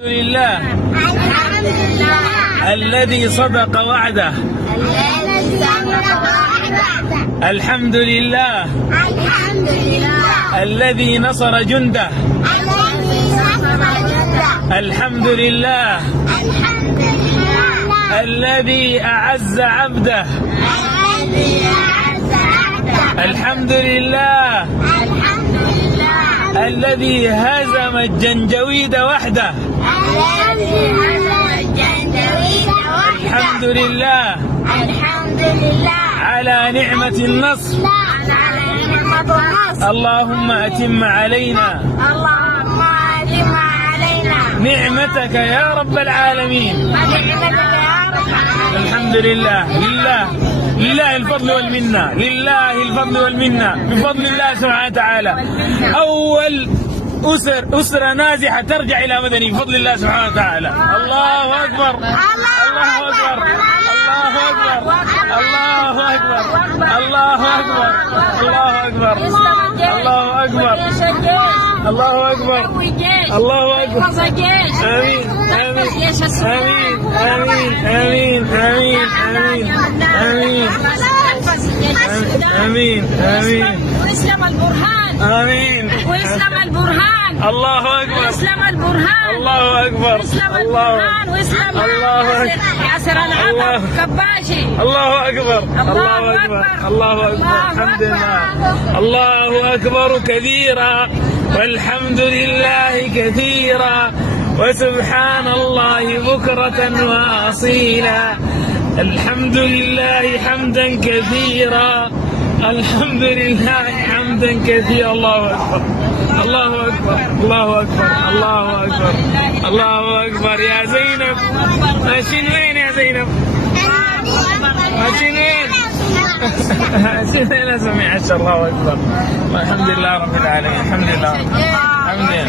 لله الذي صدق وعده. الحمد لله الذي نصر جنده. الحمد لله الذي أعز عبده. الحمد لله الذي هزم الجنجويد وحده. الحمد لله على نعمة النصر. اللهم أتم علينا نعمتك يا رب العالمين. الحمد لله لله الفضل والمنة، لله الفضل والمنة، بفضل الله سبحانه وتعالى. أول أسرة نازحة ترجع إلى مدني بفضل الله سبحانه وتعالى. الله أكبر الله أكبر الله أكبر الله أكبر الله أكبر الله أكبر الله أكبر الله أكبر الله أكبر. آمين آمين آمين آمين آمين آمين آمين. وإسلام البرهان. آمين. وإسلام البرهان. الله أكبر. وإسلام البرهان. الله أكبر. وإسلام البرهان. وإسلام ياسر العطا كباشي. الله أكبر الله أكبر الله أكبر. الحمد لله. الله أكبر كبيرا والحمد لله كثيرا وسبحان الله بكرة وأصيلا. الحمد لله حمدا كثيرا الحمد لله حمدا كثيرا. الله أكبر الله أكبر الله أكبر الله أكبر الله أكبر. يا زينب ماشيين وين يا زينب؟ ماشيين وين؟ ماشيين وين؟ سمعت الله أكبر. الحمد لله رب العالمين. الحمد لله الحمد لله.